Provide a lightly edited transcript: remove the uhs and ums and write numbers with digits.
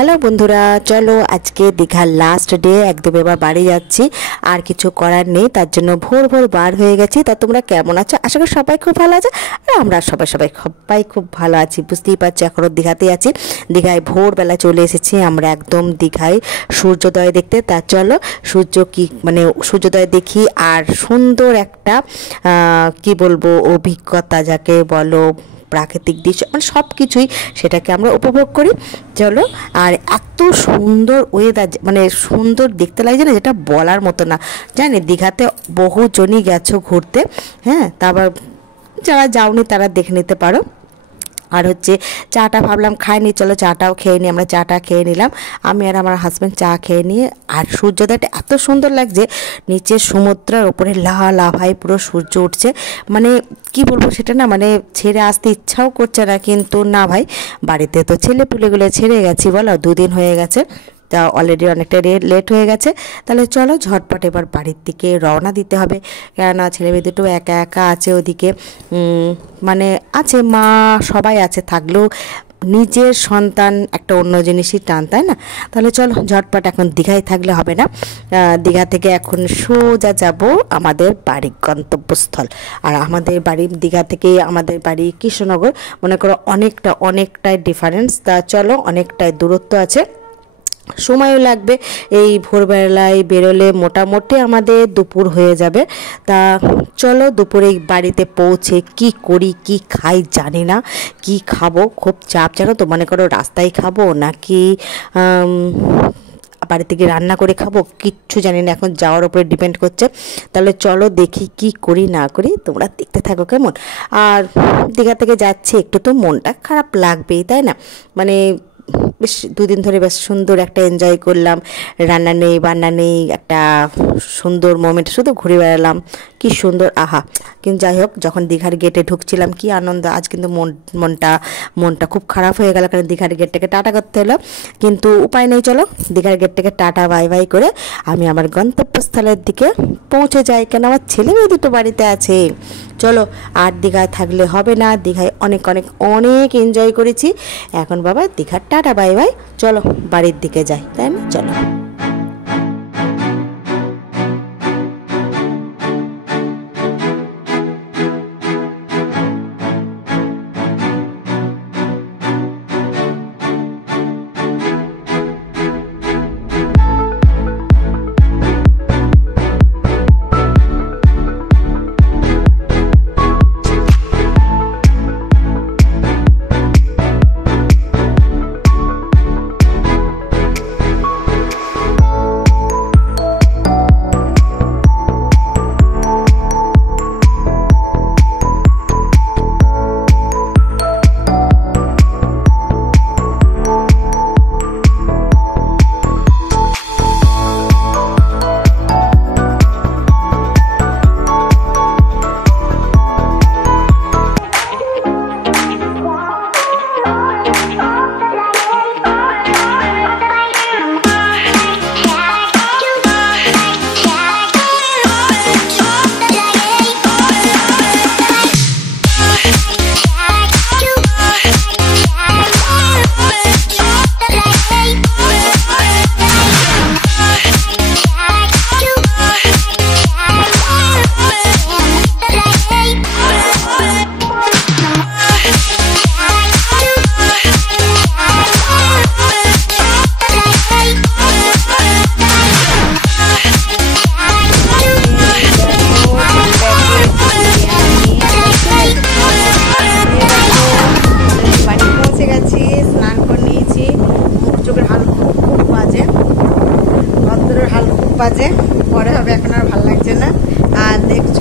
Hello বন্ধুরা, চলো আজকে দীঘার লাস্ট ডে, একদম এবার বাড়ি যাচ্ছি। আর কিছু করার নেই, তার জন্য ভোর ভোর বার হয়ে গেছি। তা তোমরা কেমন আছো? আশা করি সবাই খুব ভালো আছে। আর আমরা সবাই খুব ভালো আছি। বুঝতেই পারছি এখনও দীঘাতেই আছি। দীঘায় ভোরবেলা চলে এসেছি আমরা একদম দীঘায় সূর্যোদয় দেখতে। তা চলো সূর্যোদয় দেখি। আর সুন্দর একটা কি বলবো অভিজ্ঞতা যাকে বলো, প্রাকৃতিক দৃশ্য, সব কিছুই সেটাকে আমরা উপভোগ করি। চলো। আর এত সুন্দর ওয়েদার, সুন্দর দেখতে লাগছে না, যেটা বলার মতো না। জানি দীঘাতে বহুজনই গেছো ঘুরতে, হ্যাঁ, তারপর যারা যাওনি তারা দেখে নিতে পারো। আর চাটা ভাবলাম খাইনি, চলো চাটাও খেয়ে নিই। আমরা চাটা খেয়ে নিলাম, আমি আর আমার হাজব্যান্ড চা খেয়ে নিয়ে। আর সূর্যোদয়টা এত সুন্দর লাগছে, নিচে সমুদ্রের ওপরে লাভায় পুরো সূর্য উঠছে। কি বলবো সেটা না, ছেড়ে আসতে ইচ্ছাও করছে না, কিন্তু না ভাই, বাড়িতে তো ছেলেপুলেগুলো ছেড়ে গেছি, বলো 2 দিন হয়ে গেছে। তা অলরেডি অনেকটা লেট হয়ে গেছে। তাহলে চলো ঝটপট এবার বাড়ির দিকে রওনা দিতে হবে। কেননা ছেলে মেয়ে দুটো একা একা আছে ওদিকে, আছে মা, সবাই আছে, থাকলেও নিজের সন্তান একটা অন্য জিনিসই টান, তাই না? তাহলে চলো ঝটপট, এখন দীঘায় থাকলে হবে না। দীঘা থেকে এখন সোজা যাব আমাদের বাড়ির গন্তব্যস্থল। আর আমাদের বাড়ি দীঘা থেকে আমাদের বাড়ি কৃষ্ণনগর, মনে করো অনেকটাই ডিফারেন্স। তা চলো, অনেকটাই দূরত্ব আছে, সময়ও লাগবে। এই ভোরবেলায় বেরোলে মোটামুটি আমাদের দুপুর হয়ে যাবে। তা চলো, দুপুরে বাড়িতে পৌঁছে কি করি কি খাই জানি না, কি খাবো, খুব চাপ জানো তো। মনে করো রাস্তায় খাবো নাকি বাড়ি থেকে রান্না করে খাবো, কিচ্ছু জানি না, এখন যাওয়ার উপরে ডিপেন্ড করছে। তাহলে চলো দেখি কি করি না করি, তোমরা দেখতে থাকো কেমন। আর দীঘা থেকে যাচ্ছি, একটু তো মনটা খারাপ লাগবেই, তাই না? বেশ 2 দিন ধরে বেশ সুন্দর একটা এনজয় করলাম, রান্না নেই বান্না নেই, একটা সুন্দর মোমেন্ট, শুধু ঘুরে বেড়ালাম, কি সুন্দর, আহা। কিন্তু যাই হোক, যখন দীঘার গেটে ঢুকছিলাম কি আনন্দ। আজ কিন্তু মনটা খুব খারাপ হয়ে গেল, কারণ দীঘার গেটটাকে টাটা করতে হলো, কিন্তু উপায় নেই। চলো দীঘার গেটটাকে টাটা বাই বাই করে আমি আমার গন্তব্যস্থলের দিকে পৌঁছে যাই, কেন আমার ছেলে মেয়ে দুটো বাড়িতে আছে। চলো, আর দীঘায় থাকলে হবে না, দীঘায় অনেক এনজয় করেছি। এখন বাবা দীঘার টাটা বাই বাই, চলো বাড়ির দিকে যাই, তাই না? চলো। বাজে পরে হবে, এখন আর ভালো লাগছে না। আর দেখছো